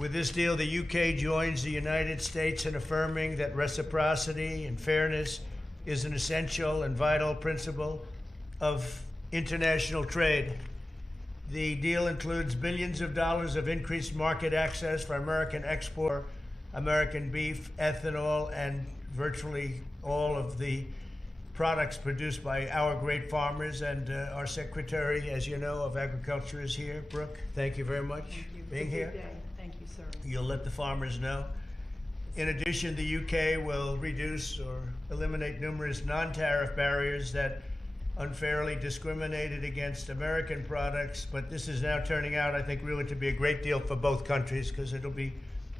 With this deal, the UK joins the United States in affirming that reciprocity and fairness is an essential and vital principle of international trade. The deal includes billions of dollars of increased market access for American export, American beef, ethanol, and virtually all of the products produced by our great farmers. And our Secretary, as you know, of Agriculture is here. Brooke, thank you very much for being here. Thank you, sir. You'll let the farmers know. In addition, the UK will reduce or eliminate numerous non-tariff barriers that unfairly discriminated against American products. But this is now turning out, I think, really to be a great deal for both countries, because it'll be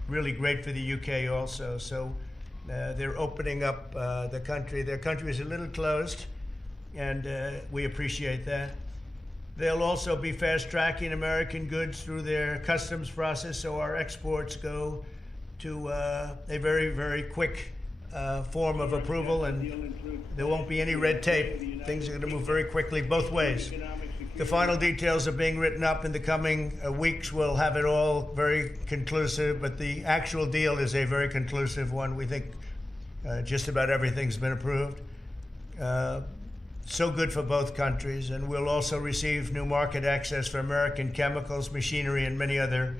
really great for the UK also. So they're opening up the country. Their country is a little closed, and we appreciate that. They'll also be fast-tracking American goods through their customs process, so our exports go to a very, very quick form of approval, and there won't be any red tape. Things are going to move very quickly both ways. The final details are being written up in the coming weeks. We'll have it all very conclusive, but the actual deal is a very conclusive one. We think just about everything's been approved. So good for both countries, and we'll also receive new market access for American chemicals, machinery, and many other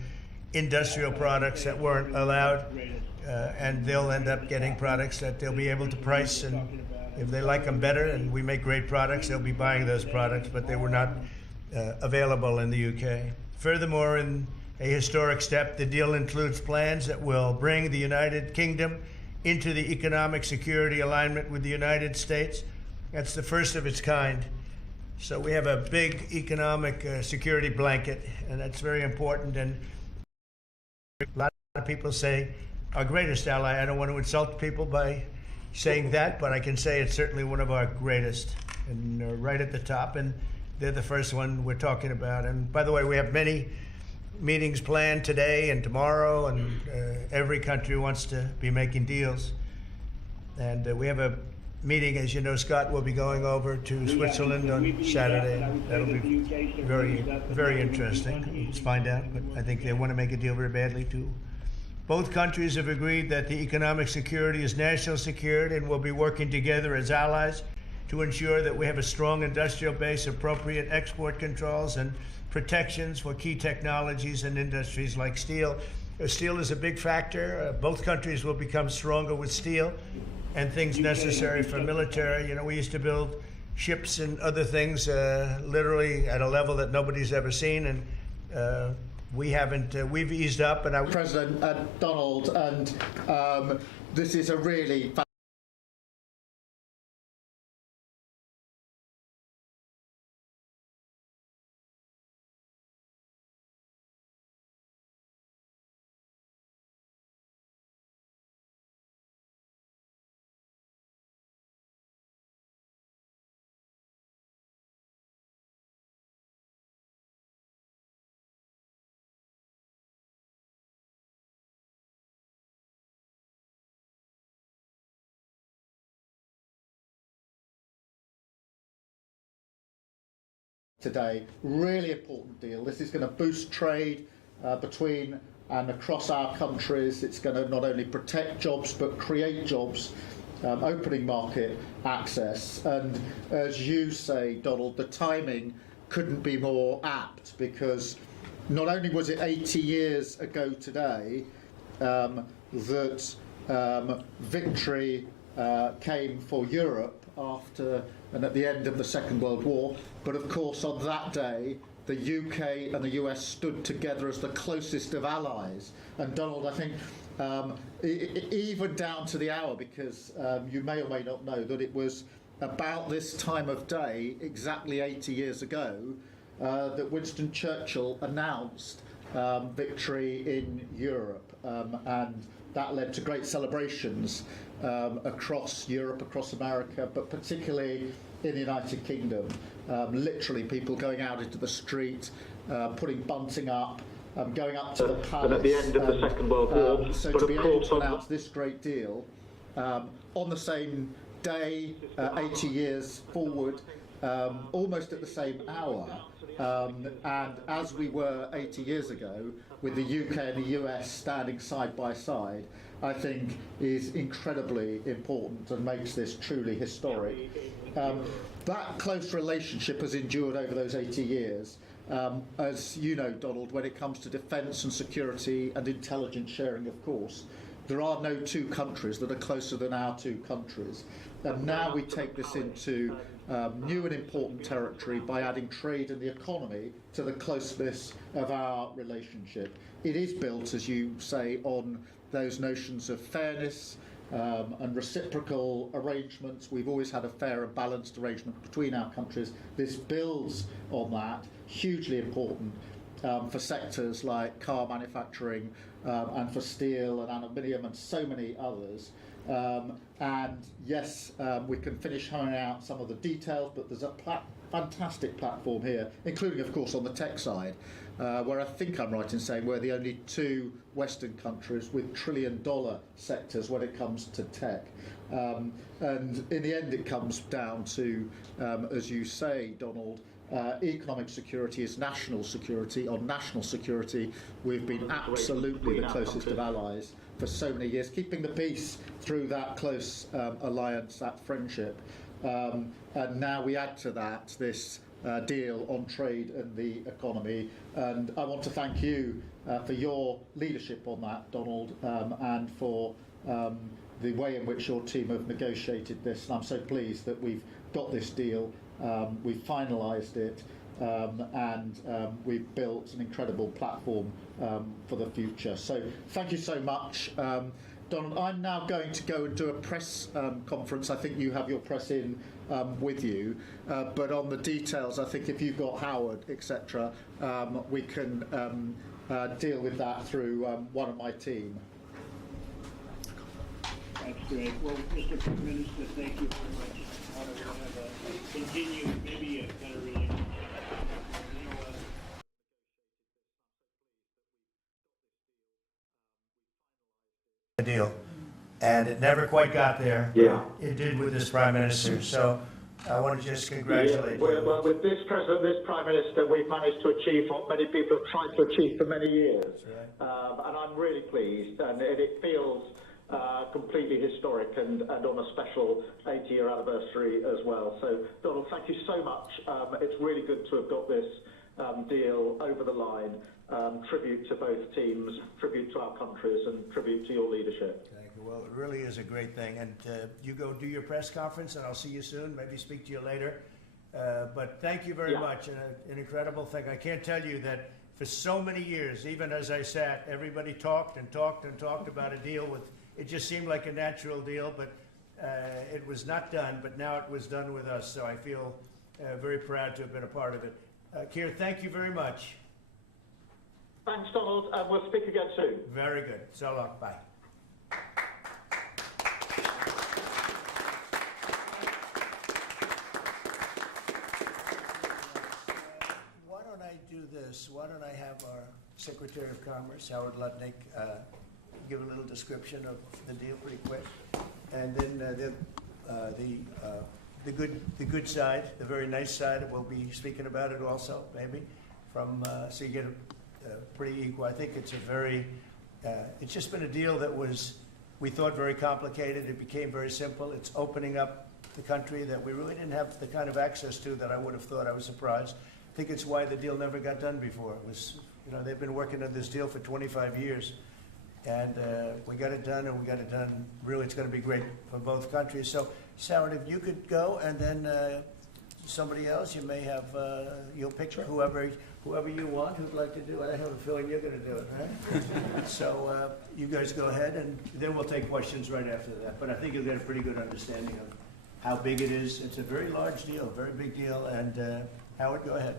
industrial products that weren't allowed, and they'll end up getting products that they'll be able to price, and if they like them better and we make great products, they'll be buying those products, but they were not available in the UK. Furthermore, in a historic step, the deal includes plans that will bring the United Kingdom into the economic security alignment with the United States. That's the first of its kind. So we have a big economic security blanket, and that's very important. And a lot of people say our greatest ally. I don't want to insult people by saying that, but I can say it's certainly one of our greatest, and right at the top. And they're the first one we're talking about. And by the way, we have many meetings planned today and tomorrow, and every country wants to be making deals. And we have a meeting, as you know, Scott will be going over to Switzerland on Saturday. That'll be very, very interesting. Let's find out, but I think they want to make a deal very badly too. Both countries have agreed that the economic security is national security, and will be working together as allies to ensure that we have a strong industrial base, appropriate export controls, and protections for key technologies and industries like steel. Steel is a big factor. Both countries will become stronger with steel and things necessary for military. You know, we used to build ships and other things literally at a level that nobody's ever seen, and we haven't, we've eased up. And President Donald, and this is a really today. Really important deal. This is going to boost trade between and across our countries. It's going to not only protect jobs but create jobs, opening market access. And as you say, Donald, the timing couldn't be more apt, because not only was it 80 years ago today that victory came for Europe after and at the end of the Second World War, but of course on that day the UK and the US stood together as the closest of allies. And Donald, I think even down to the hour, because you may or may not know that it was about this time of day, exactly 80 years ago, that Winston Churchill announced victory in Europe, and that led to great celebrations across Europe, across America, but particularly in the United Kingdom. Literally people going out into the street, putting bunting up, going up to the palace. And at the end of the Second World War. So to be able to announce this great deal on the same day, 80 years forward, almost at the same hour, And as we were 80 years ago, with the UK and the US standing side by side, I think is incredibly important and makes this truly historic. That close relationship has endured over those 80 years. As you know, Donald, when it comes to defence and security and intelligence sharing, of course, there are no two countries that are closer than our two countries. And now we take this into new and important territory by adding trade and the economy to the closeness of our relationship. It is built, as you say, on those notions of fairness and reciprocal arrangements. We've always had a fair and balanced arrangement between our countries. This builds on that, hugely important for sectors like car manufacturing and for steel and aluminium and so many others. And yes, we can finish hammering out some of the details, but there's a fantastic platform here, including, of course, on the tech side, where I think I'm right in saying we're the only two Western countries with trillion-dollar sectors when it comes to tech. And in the end, it comes down to, as you say, Donald, economic security is national security. On national security, we've been absolutely the closest of allies for so many years, keeping the peace through that close alliance, that friendship. And now we add to that this deal on trade and the economy. And I want to thank you for your leadership on that, Donald, and for the way in which your team have negotiated this. And I'm so pleased that we've got this deal. We've finalised it, and we've built an incredible platform for the future. So thank you so much. Donald, I'm now going to go and do a press conference. I think you have your press in with you, but on the details, I think if you've got Howard, etc., we can deal with that through one of my team. That's great. Well, Mr. Prime Minister, thank you very much. I want to have a continued, maybe a better relationship. Deal, and it never quite got there. Yeah. It did with this Prime Minister. So I want to just congratulate you. Well, with this President, this Prime Minister, we've managed to achieve what many people have tried to achieve for many years. Right. And I'm really pleased, and it feels completely historic and on a special 80-year anniversary as well. So, Donald, thank you so much. It's really good to have got this deal over the line. Tribute to both teams, tribute to our countries, and tribute to your leadership. Thank you. Well, it really is a great thing. And you go do your press conference, and I'll see you soon. Maybe speak to you later. But thank you very much. And an incredible thing. I can't tell you that for so many years, even as I sat, everybody talked and talked and talked about a deal with. It just seemed like a natural deal, but it was not done. But now it was done with us. So I feel very proud to have been a part of it. Keir, thank you very much. Thanks, Donald, and we'll speak again soon. Very good. So long. Bye. Why don't I do this? Why don't I have our Secretary of Commerce, Howard Lutnick, give a little description of the deal pretty quick, and then the good side, the very nice side, we'll be speaking about it also, maybe, from so you get a pretty equal. I think it's a very, it's just been a deal that was, we thought, very complicated. It became very simple. It's opening up the country that we really didn't have the kind of access to that I would have thought. I was surprised. I think it's why the deal never got done before. It was, you know, they've been working on this deal for 25 years. And we got it done, and we got it done. Really, it's going to be great for both countries. So, Howard, if you could go, and then somebody else, you may have, you'll pick whoever you want who'd like to do it. I have a feeling you're going to do it, right? So you guys go ahead, and then we'll take questions right after that. But I think you'll get a pretty good understanding of how big it is. It's a very large deal, very big deal. And Howard, go ahead.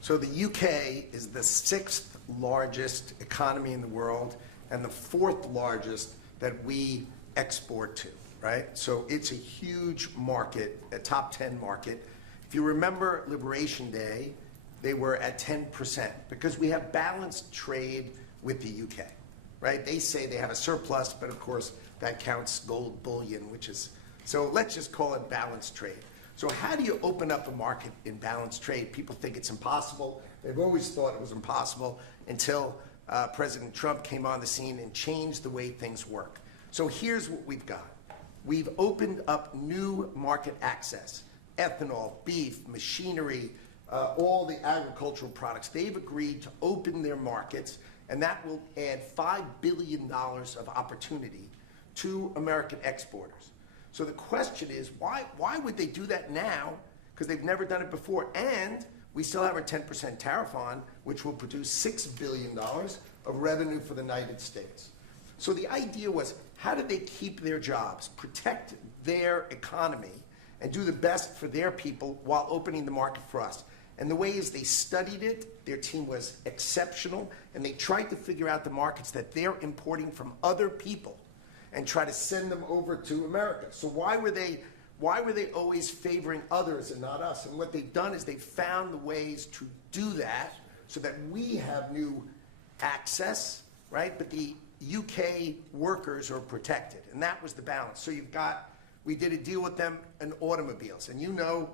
So the UK is the 6th largest economy in the world and the 4th largest that we export to, right? So it's a huge market, a top 10 market. If you remember Liberation Day, they were at 10% because we have balanced trade with the UK, right? They say they have a surplus, but of course that counts gold bullion, which is, so let's just call it balanced trade. So how do you open up a market in balanced trade? People think it's impossible. They've always thought it was impossible until President Trump came on the scene and changed the way things work. So here's what we've got. We've opened up new market access, ethanol, beef, machinery, all the agricultural products. They've agreed to open their markets, and that will add $5 billion of opportunity to American exporters. So the question is, why would they do that now? Because they've never done it before, and we still have our 10% tariff on, which will produce $6 billion of revenue for the United States. So the idea was, how do they keep their jobs, protect their economy, and do the best for their people while opening the market for us? And the way is they studied it, their team was exceptional, and they tried to figure out the markets that they're importing from other people and try to send them over to America. So why were they always favoring others and not us? And what they've done is they've found the ways to do that so that we have new access, right? But the UK workers are protected, and that was the balance. So we did a deal with them in automobiles, and you know,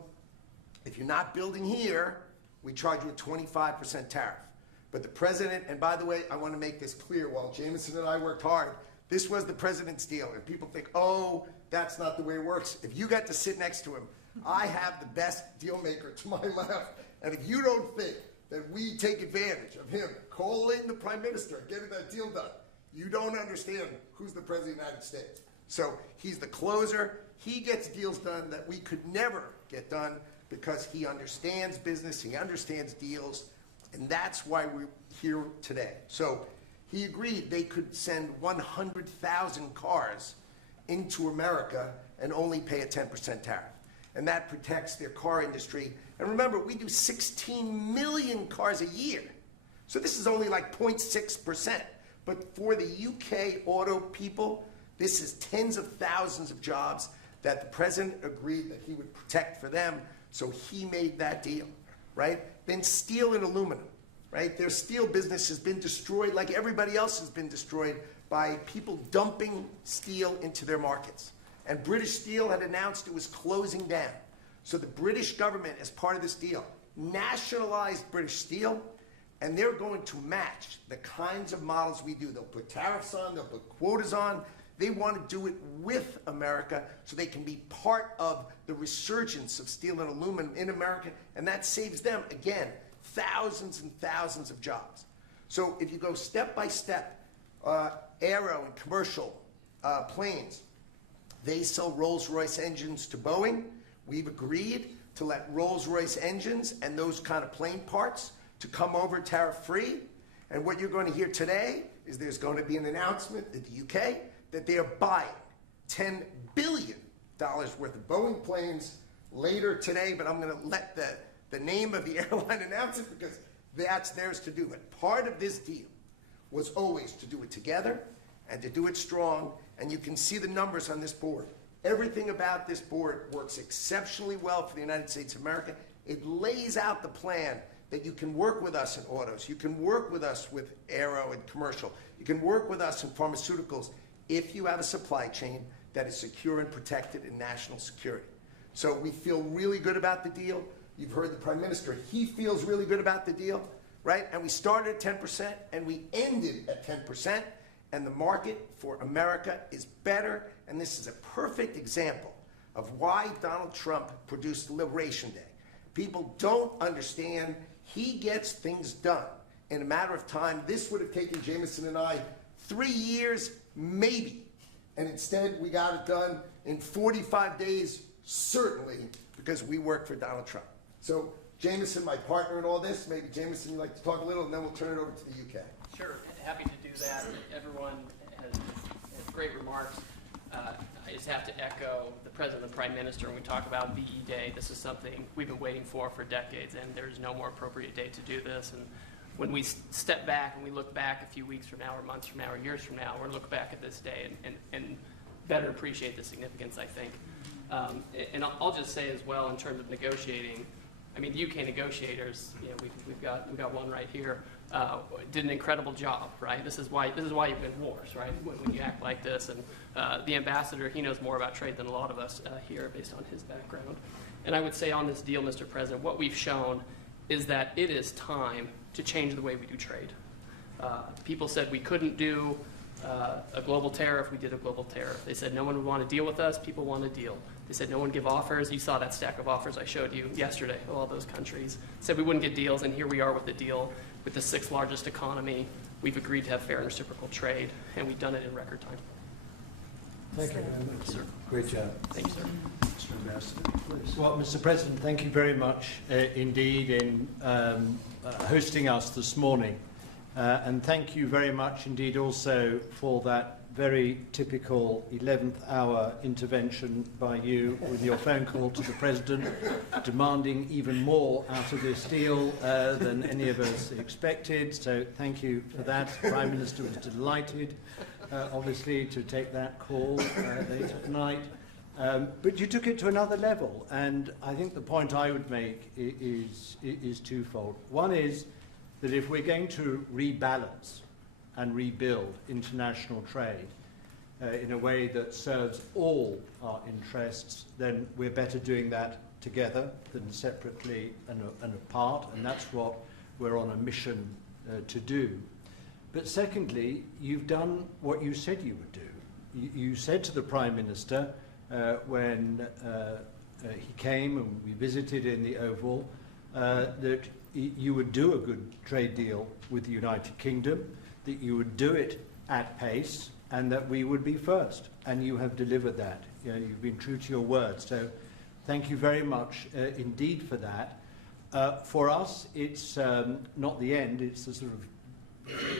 if you're not building here, we charge you a 25% tariff. But the president, and by the way, I want to make this clear, while Jameson and I worked hard, this was the president's deal. And people think, oh, that's not the way it works. If you got to sit next to him, I have the best deal maker to my left. And if you don't think that we take advantage of him calling the prime minister and getting that deal done, you don't understand who's the president of the United States. So he's the closer. He gets deals done that we could never get done because he understands business, he understands deals, and that's why we're here today. So he agreed they could send 100,000 cars into America and only pay a 10% tariff. And that protects their car industry. And remember, we do 16 million cars a year. So this is only like 0.6%. But for the UK auto people, this is tens of thousands of jobs that the president agreed that he would protect for them. So he made that deal, right? Then steel and aluminum, right? Their steel business has been destroyed like everybody else has been destroyed by people dumping steel into their markets. And British Steel had announced it was closing down. So the British government, as part of this deal, nationalized British Steel, and they're going to match the kinds of models we do. They'll put tariffs on, they'll put quotas on. They want to do it with America so they can be part of the resurgence of steel and aluminum in America, and that saves them, again, thousands and thousands of jobs. So if you go step by step, aero and commercial planes, they sell Rolls-Royce engines to Boeing. We've agreed to let Rolls-Royce engines and those kind of plane parts to come over tariff-free. And what you're going to hear today is there's going to be an announcement at the UK that they are buying $10 billion worth of Boeing planes later today, but I'm going to let the name of the airline announce it because that's theirs to do. But part of this deal was always to do it together and to do it strong, and you can see the numbers on this board. Everything about this board works exceptionally well for the United States of America. It lays out the plan that you can work with us in autos, you can work with us with aero and commercial, you can work with us in pharmaceuticals if you have a supply chain that is secure and protected in national security. So we feel really good about the deal. You've heard the Prime Minister, he feels really good about the deal, right? And we started at 10% and we ended at 10%, and the market for America is better, and this is a perfect example of why Donald Trump produced Liberation Day. People don't understand. He gets things done in a matter of time. This would have taken Jameson and I 3 years, maybe. And instead, we got it done in 45 days, certainly, because we worked for Donald Trump. So, Jameson, my partner in all this, maybe Jameson, you'd like to talk a little, and then we'll turn it over to the UK. Sure, happy to do that. Everyone has great remarks. I just have to echo the President and the Prime Minister when we talk about VE Day. This is something we've been waiting for decades, and there's no more appropriate day to do this. And when we step back and we look back a few weeks from now or months from now or years from now, we're going to look back at this day and better appreciate the significance, I think. And I'll just say as well, in terms of negotiating, I mean, the UK negotiators, you know, we've got one right here, did an incredible job, right? This is why you win wars, right? When you act like this, and the ambassador, he knows more about trade than a lot of us here, based on his background. And I would say on this deal, Mr. President, what we've shown is that it is time to change the way we do trade. People said we couldn't do a global tariff. We did a global tariff. They said no one would want to deal with us. People want a deal. They said no one give offers. You saw that stack of offers I showed you yesterday, all those countries. Said we wouldn't get deals, and here we are with the deal with the 6th largest economy. We've agreed to have fair and reciprocal trade, and we've done it in record time. Thank you very much. Sir. Great job. Thank you, sir. Mr. Ambassador, please. Well, Mr. President, thank you very much indeed in hosting us this morning. And thank you very much indeed also for that very typical 11th hour intervention by you with your phone call to the President, demanding even more out of this deal than any of us expected. So thank you for that. The Prime Minister was delighted, obviously, to take that call later tonight. But you took it to another level, and I think the point I would make is twofold. One is that if we're going to rebalance and rebuild international trade in a way that serves all our interests, then we're better doing that together than separately and apart, and that's what we're on a mission to do. But secondly, you've done what you said you would do. You said to the Prime Minister when he came and we visited in the Oval that you would do a good trade deal with the United Kingdom, that you would do it at pace, and that we would be first. And you have delivered that. You know, you've been true to your word. So thank you very much indeed for that. For us, it's not the end. It's the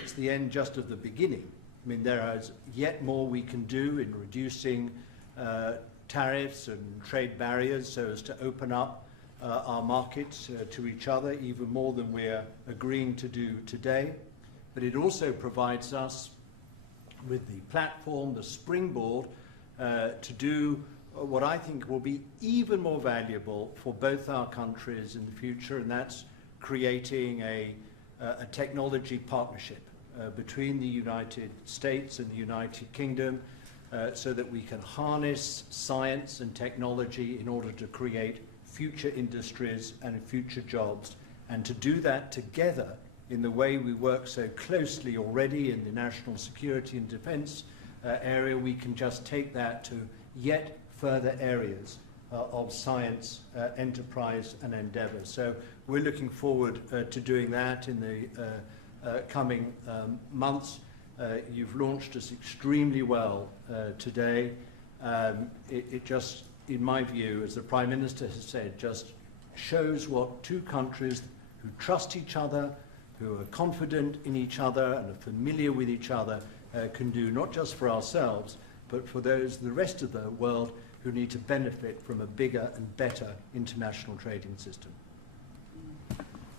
it's the end just of the beginning. I mean, there is yet more we can do in reducing tariffs and trade barriers so as to open up our markets to each other even more than we're agreeing to do today. But it also provides us with the platform, the springboard, to do what I think will be even more valuable for both our countries in the future, and that's creating a technology partnership between the United States and the United Kingdom so that we can harness science and technology in order to create future industries and future jobs, and to do that together in the way we work so closely already in the national security and defence area. We can just take that to yet further areas of science, enterprise and endeavour. So we're looking forward to doing that in the coming months. You've launched us extremely well today. It just, in my view, as the Prime Minister has said, just shows what two countries who trust each other, who are confident in each other and are familiar with each other can do, not just for ourselves, but for the rest of the world who need to benefit from a bigger and better international trading system.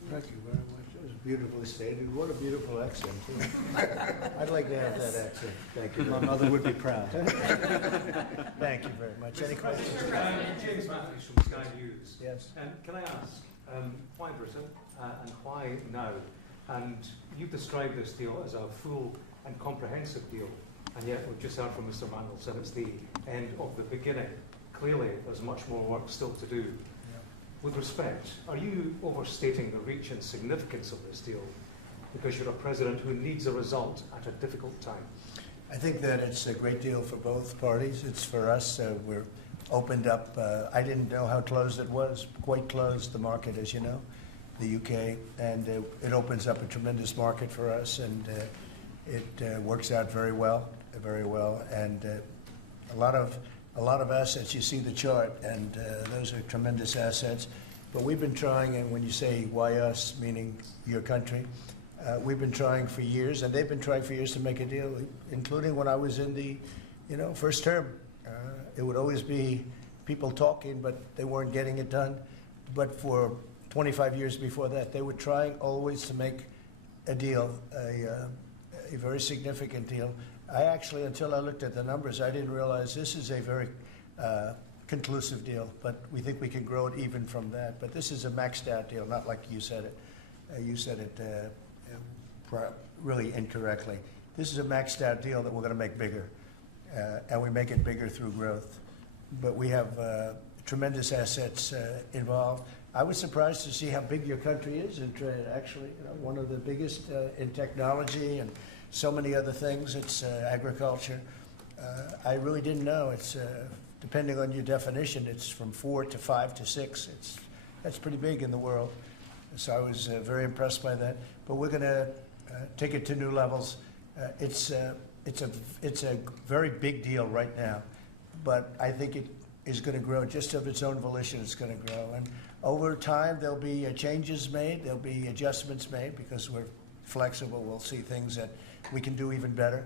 Thank you very much. It was beautifully stated. What a beautiful accent. I'd like to have that accent. Thank you. My mother would be proud. Thank you very much. Any questions? James Matthews from Sky News. Yes. Can I ask, why Britain and why now? And you've described this deal as a full and comprehensive deal, and yet we've just heard from Mr. Mandelson it's the end of the beginning. Clearly, there's much more work still to do. Yeah. With respect, are you overstating the reach and significance of this deal because you're a president who needs a result at a difficult time? I think that it's a great deal for both parties. It's for us. We're opened up. I didn't know how closed it was. Quite closed, the market, as you know, the UK, and it opens up a tremendous market for us, and it works out very well, and a lot of assets. You see the chart, and those are tremendous assets. But we've been trying, and when you say why us, meaning your country, we've been trying for years, and they've been trying for years to make a deal, including when I was in the, first term. It would always be people talking, but they weren't getting it done. But for 25 years before that, they were trying always to make a deal, a very significant deal. I actually, until I looked at the numbers, I didn't realize this is a very conclusive deal, but we think we can grow it even from that. But this is a maxed out deal, not like you said it. You said it really incorrectly. This is a maxed out deal that we're going to make bigger, and we make it bigger through growth. But we have tremendous assets involved. I was surprised to see how big your country is in trade, actually. You know, one of the biggest in technology and so many other things. It's agriculture. I really didn't know. It's depending on your definition, it's from 4 to 5 to 6. That's pretty big in the world. So I was very impressed by that. But we're going to take it to new levels. It's a very big deal right now, but I think it is going to grow just of its own volition. It's going to grow, and over time there'll be changes made. There'll be adjustments made because we're flexible. We'll see things that we can do even better.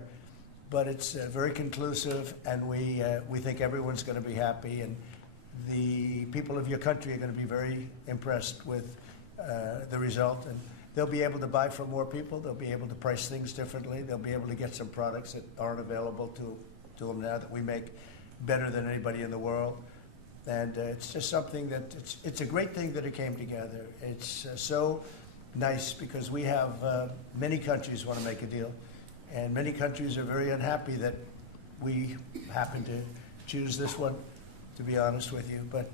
But it's very conclusive, and we think everyone's going to be happy, and the people of your country are going to be very impressed with the result, and they'll be able to buy from more people. They'll be able to price things differently. They'll be able to get some products that aren't available to them now that we make better than anybody in the world. And it's just something that it's a great thing that it came together. It's so nice because we have many countries want to make a deal. And many countries are very unhappy that we happen to choose this one, to be honest with you. But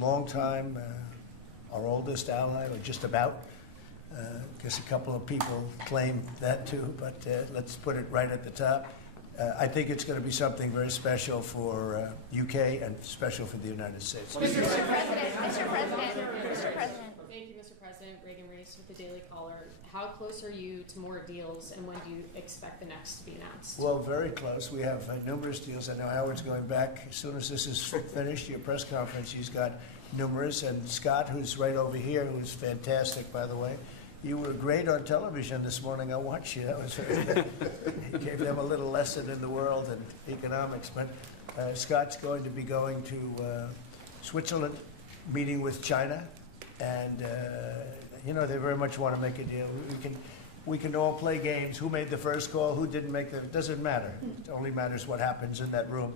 long time, our oldest ally, or just about. I guess a couple of people claim that too, but let's put it right at the top. I think it's going to be something very special for UK and special for the United States. Mr. President. Thank you, Mr. President. Reagan Reese with the Daily Caller. How close are you to more deals, and when do you expect the next to be announced? Well, very close. We have numerous deals. I know Howard's going back. As soon as this is finished, your press conference, he's got numerous. And Scott, who's right over here, who's fantastic, by the way. You were great on television this morning. I watched you. That was very good. You gave them a little lesson in the world and economics. But Scott's going to be going to Switzerland, meeting with China. And, you know, they very much want to make a deal. We can all play games. Who made the first call? Who didn't make the... It doesn't matter. It only matters what happens in that room.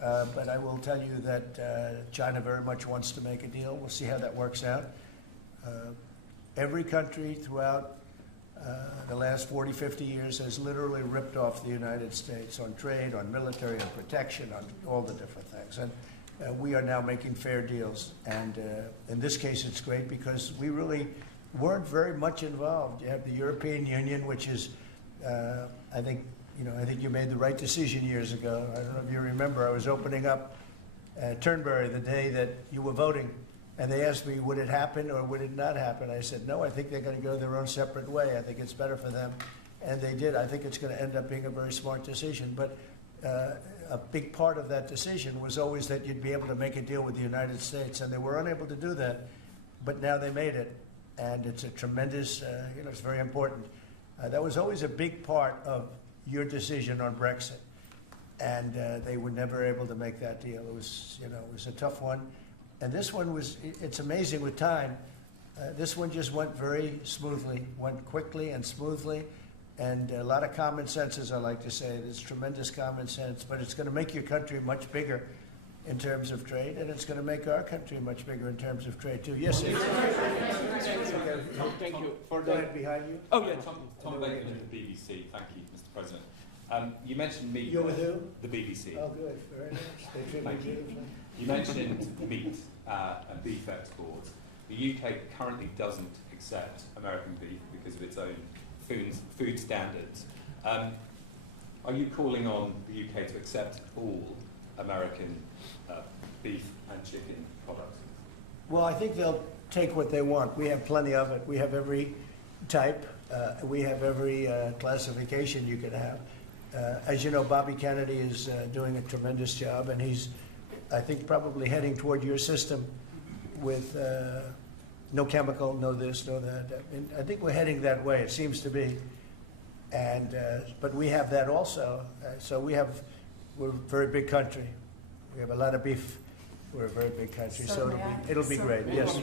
But I will tell you that China very much wants to make a deal. We'll see how that works out. Every country throughout the last 40, 50 years has literally ripped off the United States on trade, on military, on protection, on all the different things. And we are now making fair deals. And in this case, it's great because we really weren't very much involved. You have the European Union, which is, I think you made the right decision years ago. I don't know if you remember, I was opening up Turnberry the day that you were voting. And they asked me, would it happen or would it not happen? I said, no, I think they're going to go their own separate way. I think it's better for them. And they did. I think it's going to end up being a very smart decision. But a big part of that decision was always that you'd be able to make a deal with the United States. And they were unable to do that. But now they made it. And it's a tremendous, it's very important. That was always a big part of your decision on Brexit. And they were never able to make that deal. It was a tough one. And this one it's amazing with time. This one just went very smoothly, went quickly and smoothly, and a lot of common sense, as I like to say. There's tremendous common sense, but it's going to make your country much bigger in terms of trade, and it's going to make our country much bigger in terms of trade, too. Yes, sir. Thank you. Go ahead, behind you. Oh, yeah. Tom Bacon of the BBC. Thank you, Mr. President. You mentioned meat. You're with who? The BBC. Oh, good. Very nice. They treat me beautifully. You mentioned meat and beef exports. The UK currently doesn't accept American beef because of its own food standards. Are you calling on the UK to accept all American beef and chicken products? Well, I think they'll take what they want. We have plenty of it. We have every type. We have every classification you could have. As you know, Bobby Kennedy is doing a tremendous job, and he's, I think, probably heading toward your system with no chemical, no this, no that. I think we're heading that way, it seems to be. And but we have that also. So we're a very big country. We have a lot of beef. We're a very big country, so it'll be great. Yes.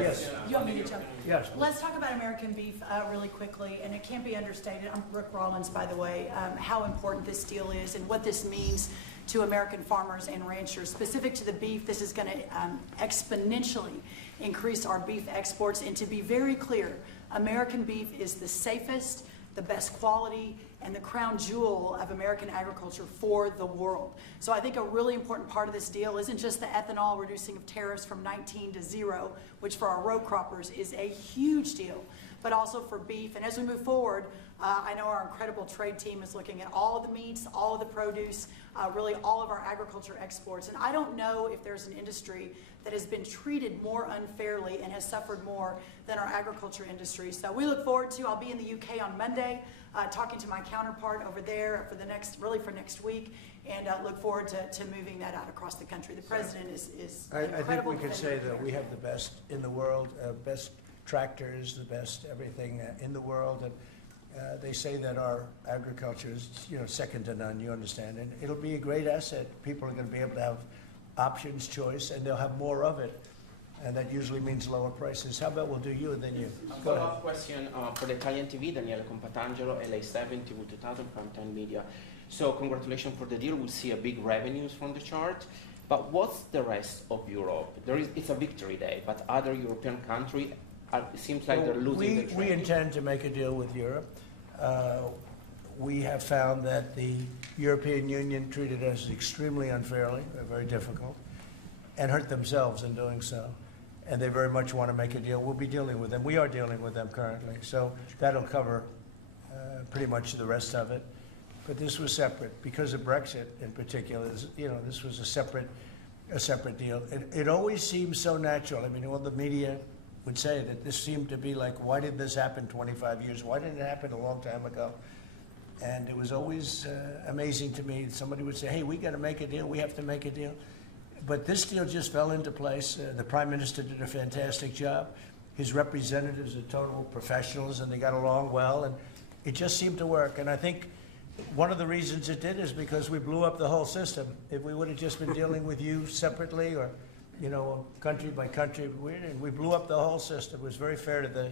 Yes. You want me to jump? Yes. Let's talk about American beef really quickly, and it can't be understated. I'm Rick Rollins, by the way, how important this deal is and what this means to American farmers and ranchers. Specific to the beef, this is going to exponentially increase our beef exports. And to be very clear, American beef is the safest, the best quality, and the crown jewel of American agriculture for the world. So I think a really important part of this deal isn't just the ethanol reducing of tariffs from 19 to 0, which for our row croppers is a huge deal, but also for beef. And as we move forward, I know our incredible trade team is looking at all of the meats, all of the produce, really all of our agriculture exports. And I don't know if there's an industry that has been treated more unfairly and has suffered more than our agriculture industry. So we look forward to, I'll be in the UK on Monday, talking to my counterpart over there for next week, and look forward to moving that out across the country. The president is I think incredible. we can say that we have the best in the world, best tractors, the best everything in the world, and they say that our agriculture is, second to none. You understand, and it'll be a great asset. People are going to be able to have options, choice, and they'll have more of it, and that usually means lower prices. How about we'll do you and then you? A Go ahead. follow-up question for the Italian TV, Daniele Compatangelo, LA7, TV 2000, Primetime Media. So congratulations for the deal. We'll see a big revenues from the chart. But what's the rest of Europe? It's a victory day, but other European countries, it seems like they're losing the trade. We intend to make a deal with Europe. We have found that the European Union treated us extremely unfairly, very difficult, and hurt themselves in doing so. And they very much want to make a deal. We'll be dealing with them. We are dealing with them currently. So that'll cover pretty much the rest of it. But this was separate because of Brexit in particular. This was a separate deal. It always seems so natural. I mean, all the media would say that this seemed to be like, why did this happen 25 years? Why didn't it happen a long time ago? And it was always amazing to me. Somebody would say, hey, we got to make a deal. We have to make a deal. But this deal just fell into place. The Prime Minister did a fantastic job. His representatives are total professionals, and they got along well. And it just seemed to work. And I think one of the reasons it did is because we blew up the whole system. If we would have just been dealing with you separately or, country by country, we blew up the whole system. It was very fair to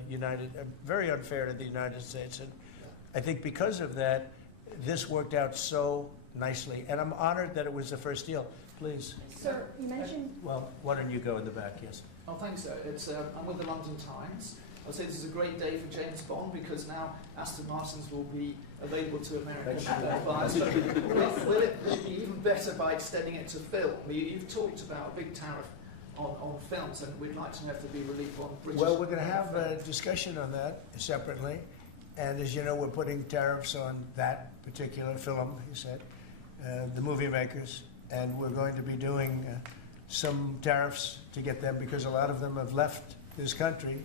very unfair to the United States. And I think because of that, this worked out so nicely. And I'm honored that it was the first deal. Please. Sir, you mentioned... Well, why don't you go in the back, yes. Oh, thanks, sir. I'm with the London Times. I would say this is a great day for James Bond because now Aston Martins will be available to American buyers. Will it be even better by extending it to film? You've talked about a big tariff on films, and we'd like to know if there'd be relief on British... Well, we're going to have a discussion on that separately. And as you know, we're putting tariffs on that particular film, he said, the movie makers. And we're going to be doing some tariffs to get them because a lot of them have left this country.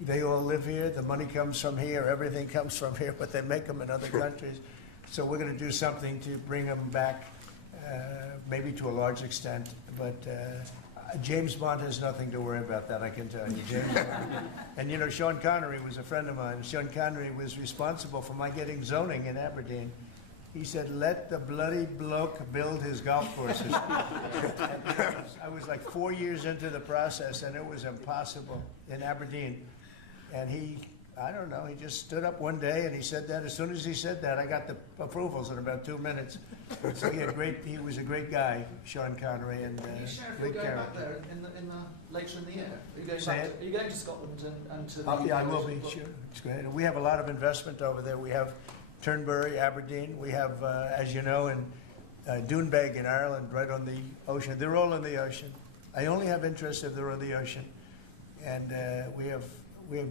They all live here. The money comes from here. Everything comes from here, but they make them in other countries. So we're going to do something to bring them back, maybe to a large extent. But James Bond has nothing to worry about that, I can tell you. James Bond. And Sean Connery was a friend of mine. Sean Connery was responsible for my getting zoning in Aberdeen. He said, let the bloody bloke build his golf courses. I was like 4 years into the process, and it was impossible in Aberdeen. And he just stood up one day and he said that. As soon as he said that, I got the approvals in about 2 minutes. So he was a great guy, Sean Connery. And Can you share if you're going back there later in the year? Are you going to Scotland and to the Yeah, I will be, sure. It's great. We have a lot of investment over there. We have Turnberry, Aberdeen. We have, as you know, in Doonbeg in Ireland, right on the ocean. They're all in the ocean. I only have interest if they're on the ocean. And we have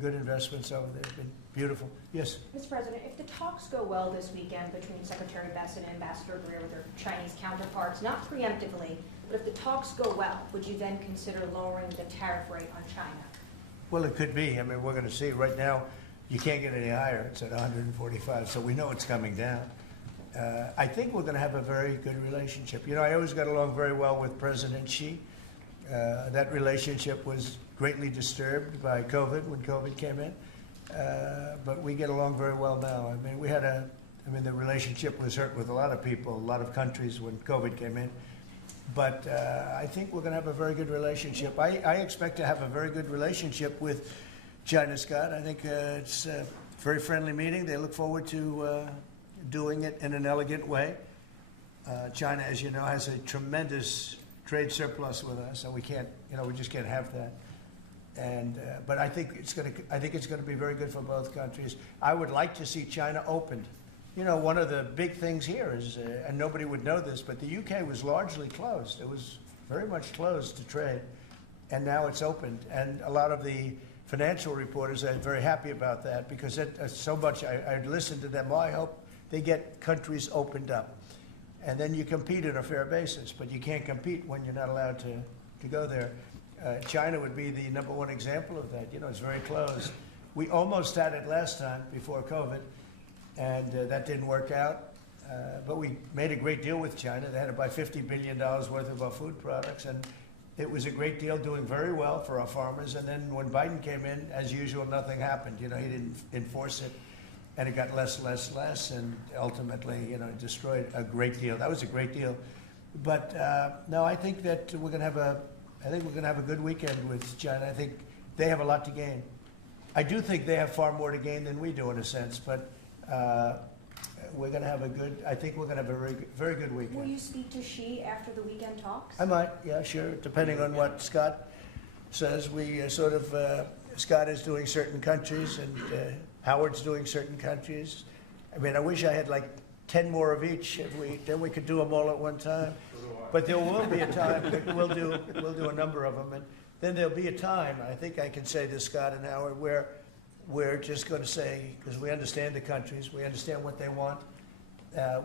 good investments over there. It's been beautiful. Yes? Mr. President, if the talks go well this weekend between Secretary Bessent and Ambassador Greer with their Chinese counterparts, not preemptively, but if the talks go well, would you then consider lowering the tariff rate on China? Well, it could be. I mean, we're going to see. Right now, you can't get any higher. It's at 145, so we know it's coming down. I think we're going to have a very good relationship. I always got along very well with President Xi. That relationship was greatly disturbed by COVID when COVID came in, but we get along very well now. I mean, the relationship was hurt with a lot of people, a lot of countries when COVID came in. But I think we're going to have a very good relationship. I expect to have a very good relationship with China, Scott. I think it's a very friendly meeting. They look forward to doing it in an elegant way. China, as you know, has a tremendous trade surplus with us, and we just can't have that. And but I think it's going to be very good for both countries. I would like to see China opened you know, one of the big things here is, and nobody would know this, but the UK was largely closed. It was very much closed to trade, and now it's opened. And a lot of the financial reporters are very happy about that because so much, I listened to them, well, I hope they get countries opened up. And then you compete on a fair basis, but you can't compete when you're not allowed to go there. China would be the number one example of that. You know, it's very closed. We almost had it last time before COVID, and that didn't work out. But we made a great deal with China. They had to buy $50 billion worth of our food products, and it was a great deal, doing very well for our farmers. And then when Biden came in, as usual, nothing happened. You know, he didn't enforce it, and it got less, and ultimately, you know, destroyed a great deal. That was a great deal. But no, I think that we're going to have a good weekend with China. I think they have a lot to gain. I do think they have far more to gain than we do in a sense, but we're going to have I think we're going to have a very, very good weekend. Will you speak to Xi after the weekend talks? I might, yeah, sure, depending on what Scott says. We Scott is doing certain countries, and Howard's doing certain countries. I mean, I wish I had like 10 more of each. Then we could do them all at one time. But there will be a time that we'll do a number of them, and then there'll be a time, I think I can say to Scott and Howard, where we're just going to say, because we understand the countries, we understand what they want,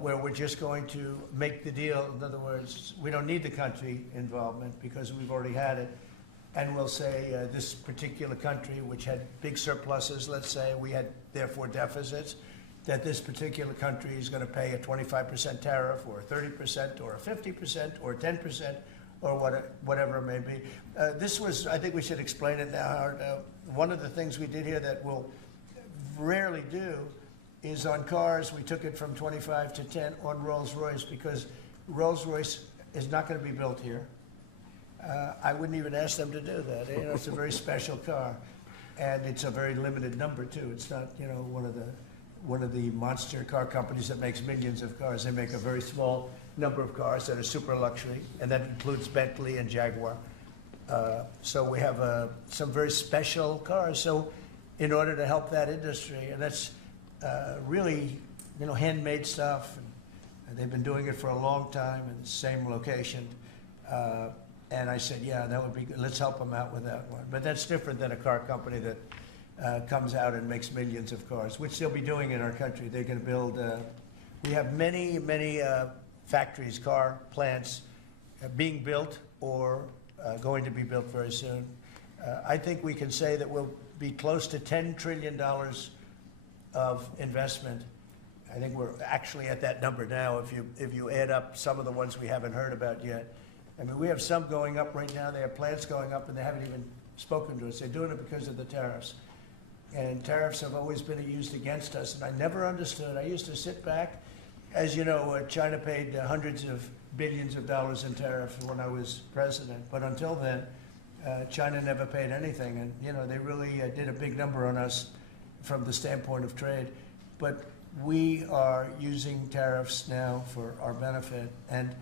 where we're just going to make the deal. In other words, we don't need the country involvement because we've already had it. And we'll say this particular country, which had big surpluses, let's say, we had therefore deficits, that this particular country is going to pay a 25% tariff or a 30% or a 50% or 10% or whatever it may be. This was, I think we should explain it now, Howard. One of the things we did here that we'll rarely do is on cars, we took it from 25 to 10 on Rolls-Royce because Rolls-Royce is not going to be built here. I wouldn't even ask them to do that. You know, it's a very special car, and it's a very limited number too. It's not, you know, one of the monster car companies that makes millions of cars. They make a very small number of cars that are super luxury, and that includes Bentley and Jaguar. So we have some very special cars. So in order to help that industry, and that's really, you know, handmade stuff, and they've been doing it for a long time in the same location. And I said, yeah, that would be good. Let's help them out with that one. But that's different than a car company that comes out and makes millions of cars, which they'll be doing in our country. They're going to build, we have many factories, car plants being built or going to be built very soon. I think we can say that we'll be close to $10 trillion of investment. I think we're actually at that number now if you add up some of the ones we haven't heard about yet. I mean, we have some going up right now. They have plants going up, and they haven't even spoken to us. They're doing it because of the tariffs. And tariffs have always been used against us, and I never understood. I used to sit back. As you know, China paid hundreds of billions of dollars in tariffs when I was president. But until then, China never paid anything. And, you know, they really did a big number on us from the standpoint of trade. But we are using tariffs now for our benefit. And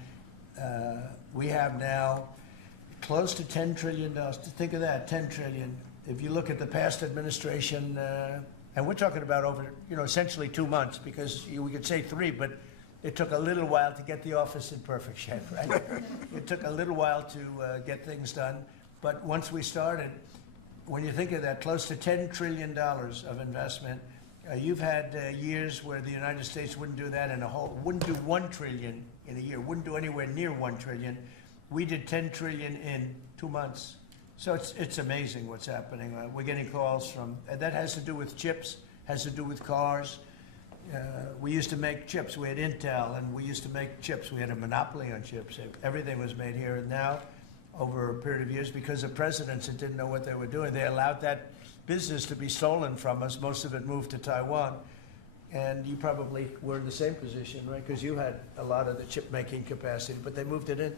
we have now close to $10 trillion. Think of that, $10 trillion. If you look at the past administration, and we're talking about over, you know, essentially 2 months, because we could say 3, but it took a little while to get the office in perfect shape, right? It took a little while to get things done. But once we started, when you think of that, close to $10 trillion of investment, you've had years where the United States wouldn't do that wouldn't do $1 trillion in a year, wouldn't do anywhere near $1 trillion. We did $10 trillion in 2 months. So it's amazing what's happening. We're getting calls from, and that has to do with chips, has to do with cars. We used to make chips. We had Intel, and we used to make chips. We had a monopoly on chips. Everything was made here. And now, over a period of years, because of presidents that didn't know what they were doing, they allowed that business to be stolen from us. Most of it moved to Taiwan. And you probably were in the same position, right? Because you had a lot of the chip-making capacity, but they moved it in.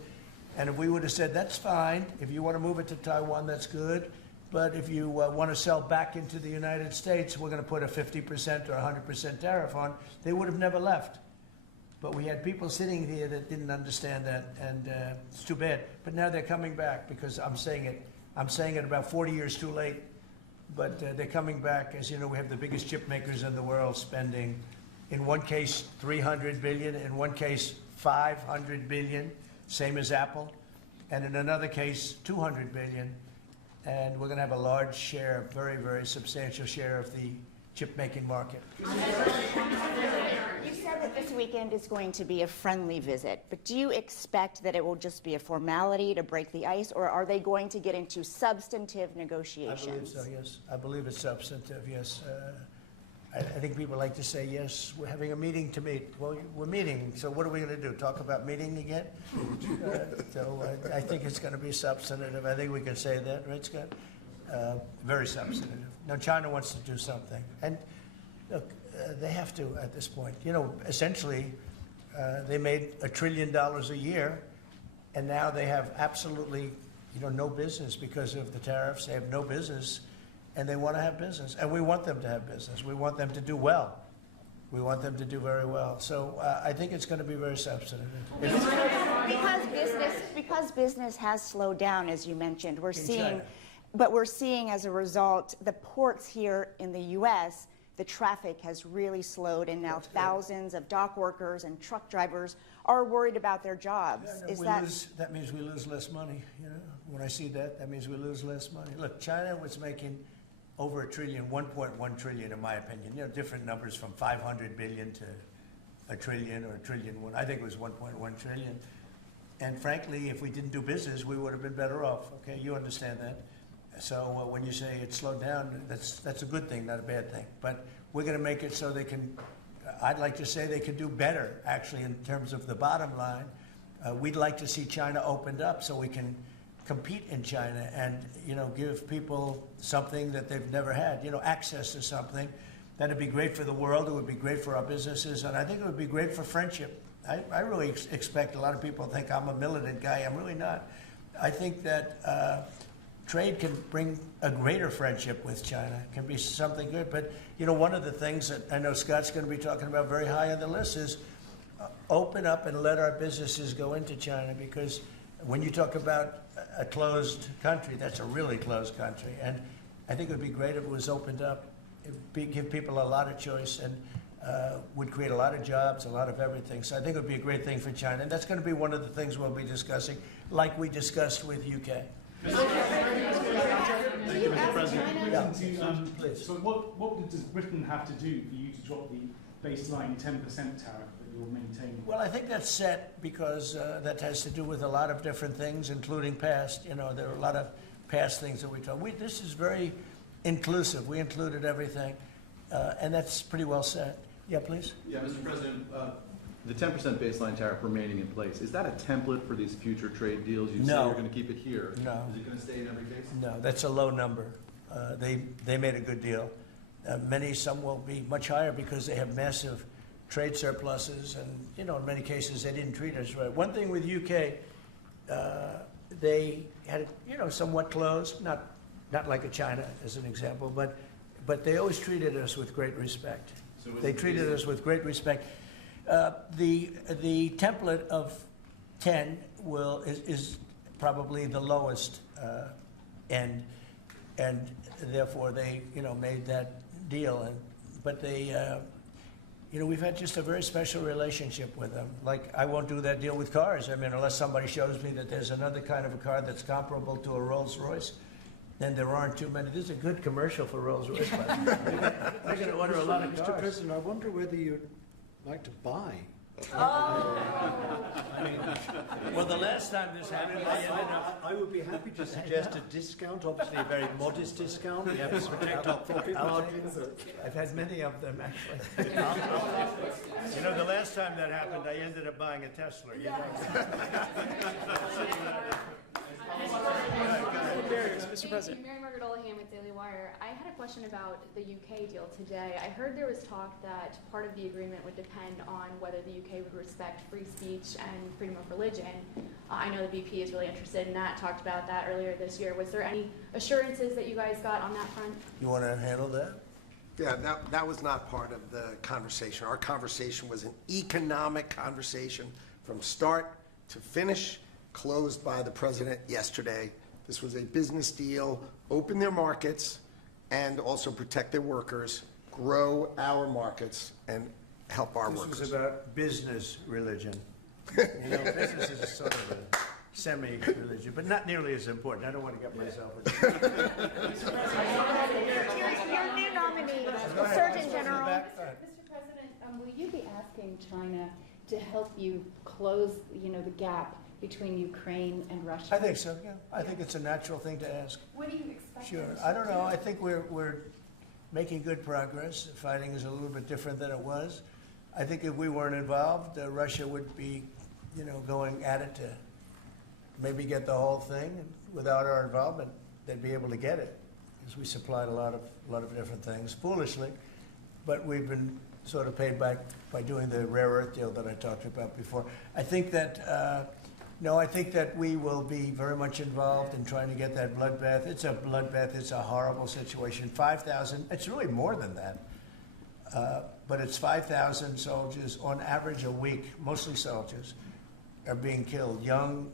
And if we would have said, that's fine, if you want to move it to Taiwan, that's good, but if you want to sell back into the United States, we're going to put a 50% or 100% tariff on, they would have never left. But we had people sitting here that didn't understand that, and it's too bad. But now they're coming back, because I'm saying it about 40 years too late, but they're coming back. As you know, we have the biggest chip makers in the world spending In one case, 300 billion. In one case, 500 billion, same as Apple. And in another case, 200 billion. And we're going to have a large share, very, very substantial share of the chip-making market. You said that this weekend is going to be a friendly visit, but do you expect that it will just be a formality to break the ice, or are they going to get into substantive negotiations? I believe so, yes. I believe it's substantive, yes. I think people like to say, yes, we're having a meeting to meet. Well, we're meeting, so what are we going to do? Talk about meeting again? I think it's going to be substantive. I think we can say that, right, Scott? Very substantive. Now, China wants to do something. And look, they have to at this point. You know, essentially, they made $1 trillion a year, and now they have absolutely, no business because of the tariffs. They have no business. And they want to have business, and we want them to have business. We want them to do well. We want them to do very well. So I think it's going to be very substantive. Because business has slowed down, as you mentioned, we're seeing, China. but we're seeing as a result, the ports here in the U.S., the traffic has really slowed, and now thousands of dock workers and truck drivers are worried about their jobs. That means we lose less money. When I see that, that means we lose less money. Look, China was making over $1 trillion, 1.1 trillion, in my opinion. Different numbers from 500 billion to $1 trillion or $1 trillion. I think it was 1.1 trillion. And frankly, if we didn't do business, we would have been better off. Okay, you understand that. So when you say it slowed down, that's a good thing, not a bad thing. But we're going to make it so they can. I'd like to say they can do better, actually, in terms of the bottom line. We'd like to see China opened up so we can compete in China and give people something that they've never had, access to something. That'd be great for the world. It would be great for our businesses, and I think it would be great for friendship. I really expect a lot of people think I'm a militant guy. I'm really not. I think that trade can bring a greater friendship with China. It can be something good. But one of the things that I know Scott's going to be talking about very high on the list is open up and let our businesses go into China, because when you talk about a closed country, that's a really closed country. And I think it would be great if it was opened up. It would give people a lot of choice and would create a lot of jobs, a lot of everything. So I think it would be a great thing for China. And that's going to be one of the things we'll be discussing, like we discussed with UK. Thank you, Mr. President. Please. So what does Britain have to do for you to drop the baseline 10% tariff that you're maintaining? Well, I think that's set because that has to do with a lot of different things, including past. There are a lot of past things that we talk. This is very inclusive. We included everything, and that's pretty well set. Yeah, please. Yeah, Mr. President, the 10% baseline tariff remaining in place, is that a template for these future trade deals? You say you're going to keep it here. No. Is it going to stay in every case? No, that's a low number. They made a good deal. Some will be much higher because they have massive trade surpluses, and in many cases they didn't treat us right. One thing with UK, they had somewhat closed, not like a China as an example, but they always treated us with great respect. They treated us with great respect. The template of 10 is probably the lowest end, and therefore they made that deal. But they we've had just a very special relationship with them. Like, I won't do that deal with cars. I mean, unless somebody shows me that there's another kind of a car that's comparable to a Rolls-Royce, then there aren't too many. This is a good commercial for Rolls-Royce. They're going to order a lot of cars. Mr. President, I wonder whether you'd like to buy. Well, the last time this happened, I would be happy to suggest a discount, obviously a very modest discount. We have to protect our profit margins. I've had many of them, actually. The last time that happened, I ended up buying a Tesla. Mr. President. Mary Margaret Olahan with Daily Wire. I had a question about the UK deal today. I heard there was talk that part of the agreement would depend on whether the UK would respect free speech and freedom of religion. I know the BP is really interested in that, talked about that earlier this year. Was there any assurances that you guys got on that front? You want to handle that? Yeah, that was not part of the conversation. Our conversation was an economic conversation from start to finish, closed by the president yesterday. This was a business deal, open their markets, and also protect their workers, grow our markets, and help our This workers. was about business religion. You know, business is sort of a semi-religion, but not nearly as important. I don't want to get myself into Your new nominee, Go ahead. Surgeon General. Back. Go ahead. Mr. President, will you be asking China to help you close, the gap between Ukraine and Russia? I think so, yeah. I think it's a natural thing to ask. What do you expect? Sure. I don't know. I think we're making good progress. Fighting is a little bit different than it was. I think if we weren't involved, Russia would be, going at it to maybe get the whole thing. And without our involvement, they'd be able to get it, because we supplied a lot of different things, foolishly. But we've been sort of paid back by doing the rare earth deal that I talked about before. I think that. No, I think that we will be very much involved in trying to get that bloodbath. It's a bloodbath. It's a horrible situation. 5,000, it's really more than that. But it's 5,000 soldiers on average a week, mostly soldiers, are being killed. Young,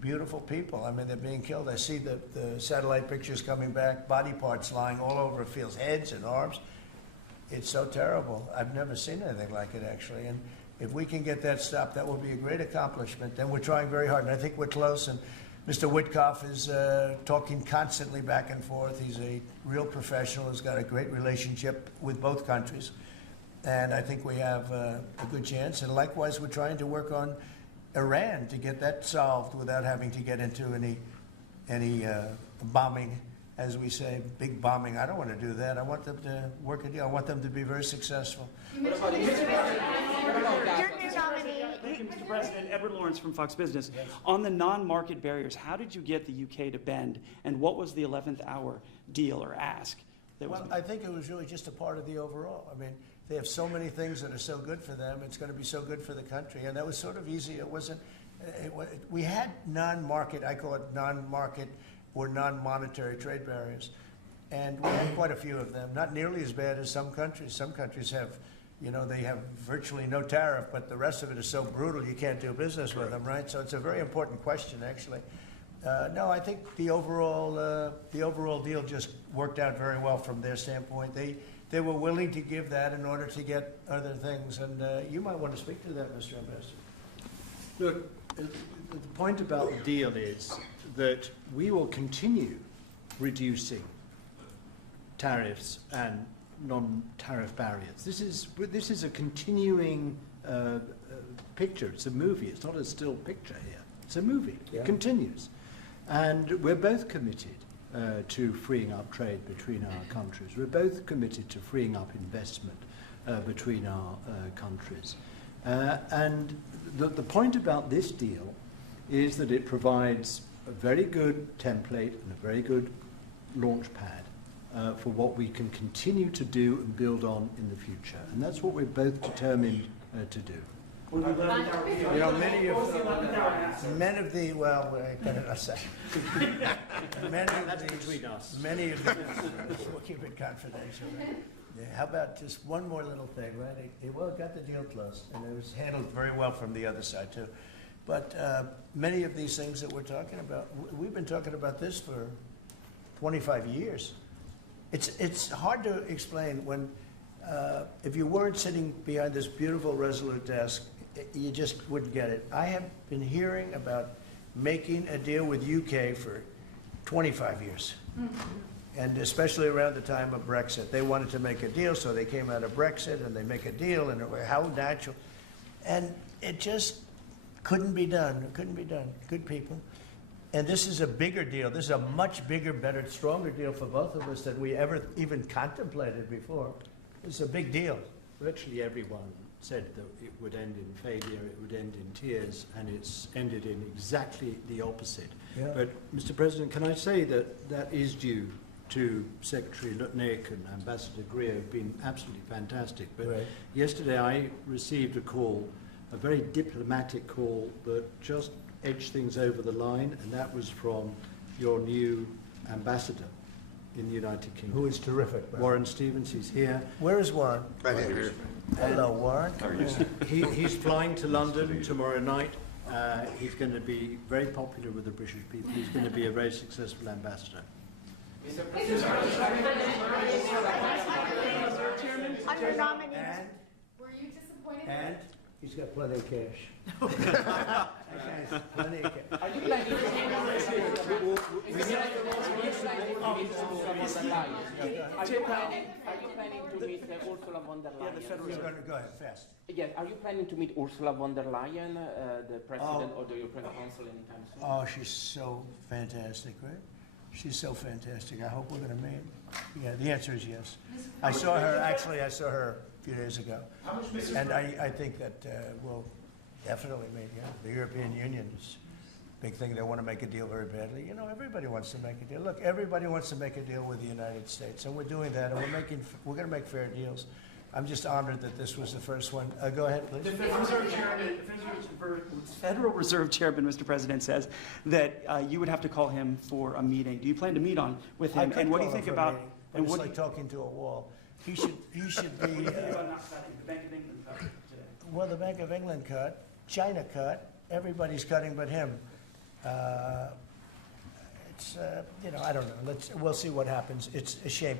beautiful people. I mean, they're being killed. I see the satellite pictures coming back, body parts lying all over fields, heads and arms. It's so terrible. I've never seen anything like it, actually. And if we can get that stopped, that will be a great accomplishment. And we're trying very hard, and I think we're close. And Mr. Witkoff is talking constantly back and forth. He's a real professional. He's got a great relationship with both countries. And I think we have a good chance. And likewise, we're trying to work on Iran to get that solved without having to get into any bombing, as we say, big bombing. I don't want to do that. I want them to work a deal. I want them to be very successful. Your new nominee. Thank you, Mr. President. Edward Lawrence from Fox Business. Yes. On the non-market barriers, how did you get the UK to bend, and what was the 11th hour deal or ask? Well, I think it was really just a part of the overall. I mean, they have so many things that are so good for them. It's going to be so good for the country, and that was sort of easy. It wasn't. We had non-market. I call it non-market or non-monetary trade barriers, and we had quite a few of them. Not nearly as bad as some countries. Some countries have. They have virtually no tariff, but the rest of it is so brutal you can't do business with them, right? So it's a very important question, actually. No, I think the overall deal just worked out very well from their standpoint. They were willing to give that in order to get other things, and you might want to speak to that, Mr. Ambassador. Look, the point about the deal is that we will continue reducing tariffs and non-tariff barriers. This is a continuing picture. It's a movie. It's not a still picture here. It's a movie. Yeah. It continues. And we're both committed to freeing up trade between our countries. We're both committed to freeing up investment between our countries. And the point about this deal is that it provides a very good template and a very good launch pad for what we can continue to do and build on in the future. And that's what we're both determined to do. Many of the we'll keep it confidential. Yeah, how about just one more little thing, right? It got the deal closed, and it was handled very well from the other side too. But many of these things that we're talking about, we've been talking about this for 25 years. It's hard to explain when, if you weren't sitting behind this beautiful Resolute desk, you just wouldn't get it. I have been hearing about making a deal with UK for 25 years. Mm-hmm. And especially around the time of Brexit. They wanted to make a deal, so they came out of Brexit and they make a deal, and how natural. And it just couldn't be done. It couldn't be done. Good people. And this is a bigger deal. This is a much bigger, better, stronger deal for both of us than we ever even contemplated before. It's a big deal. Virtually everyone said that it would end in failure, it would end in tears, and it's ended in exactly the opposite. Yeah. But, Mr. President, can I say that that is due to Secretary Lutnick and Ambassador Greer, who've been absolutely fantastic. But right. Yesterday I received a call, a very diplomatic call that just edged things over the line, and that was from your new ambassador in the United Kingdom. Who is terrific. Right? Warren Stevens, he's here. Where is Warren? Right here. Hello, Warren. He's flying to London tomorrow night. He's going to be very popular with the British people. He's going to be a very successful ambassador. Under nominee. Were you disappointed And he's got plenty of cash. Plenty of cash. Are you planning to meet Ursula von der Leyen? Go ahead, fast. Yes, are you planning to meet Ursula von der Leyen, the president of the European Council, anytime soon? Oh, she's so fantastic, right? She's so fantastic. I hope we're going to meet. Yeah, the answer is yes. I saw her a few days ago. And I think that we'll definitely meet, yeah. The European Union is a big thing. They want to make a deal very badly. You know, everybody wants to make a deal. Look, everybody wants to make a deal with the United States, and we're doing that, and we're going to make fair deals. I'm just honored that this was the first one. Go ahead, please. The Federal Reserve Chairman, Mr. President, says that you would have to call him for a meeting. Do you plan to meet with him? And what do you think about? And it's like talking to a wall. He should be. The Bank of England cut today. Well, the Bank of England cut, China cut, everybody's cutting but him. It's I don't know. We'll see what happens. It's a shame.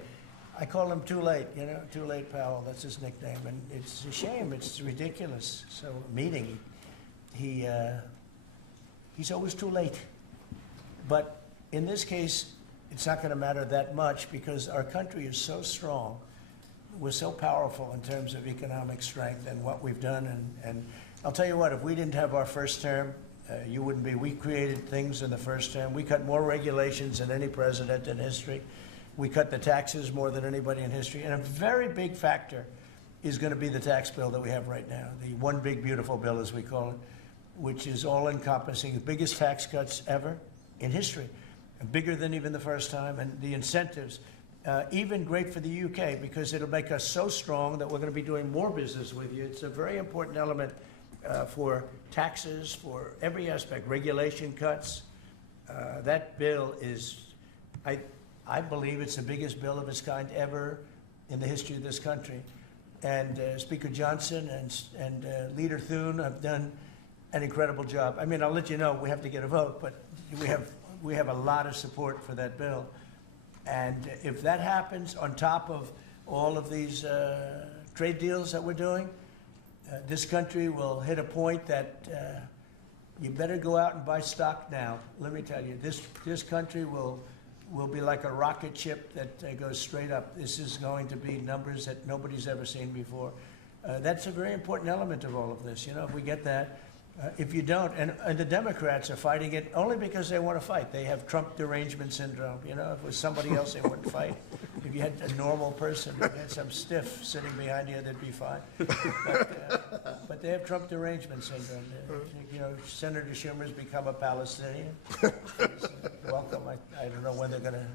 I call him Too Late, Too Late Powell. That's his nickname, and it's a shame. It's ridiculous. So meeting, he's always too late. But in this case, it's not going to matter that much because our country is so strong. We're so powerful in terms of economic strength and what we've done. And I'll tell you what, if we didn't have our first term, you wouldn't be. We created things in the first term. We cut more regulations than any president in history. We cut the taxes more than anybody in history. And a very big factor is going to be the tax bill that we have right now, the one big beautiful bill, as we call it, which is all-encompassing, the biggest tax cuts ever in history, bigger than even the first time, and the incentives, even great for the UK because it'll make us so strong that we're going to be doing more business with you. It's a very important element for taxes, for every aspect, regulation cuts. That bill is, I believe it's the biggest bill of its kind ever in the history of this country. And Speaker Johnson and Leader Thune have done an incredible job. I mean, I'll let you know, we have to get a vote, but we have a lot of support for that bill. And if that happens on top of all of these trade deals that we're doing, this country will hit a point that you better go out and buy stock now. Let me tell you, this country will be like a rocket ship that goes straight up. This is going to be numbers that nobody's ever seen before. That's a very important element of all of this. If we get that, if you don't, and the Democrats are fighting it only because they want to fight. They have Trump derangement syndrome. If it was somebody else, they wouldn't fight. If you had a normal person, if you had some stiff sitting behind you, they'd be fine. But they have Trump derangement syndrome. Senator Schumer's become a Palestinian. Welcome. I don't know when they're going to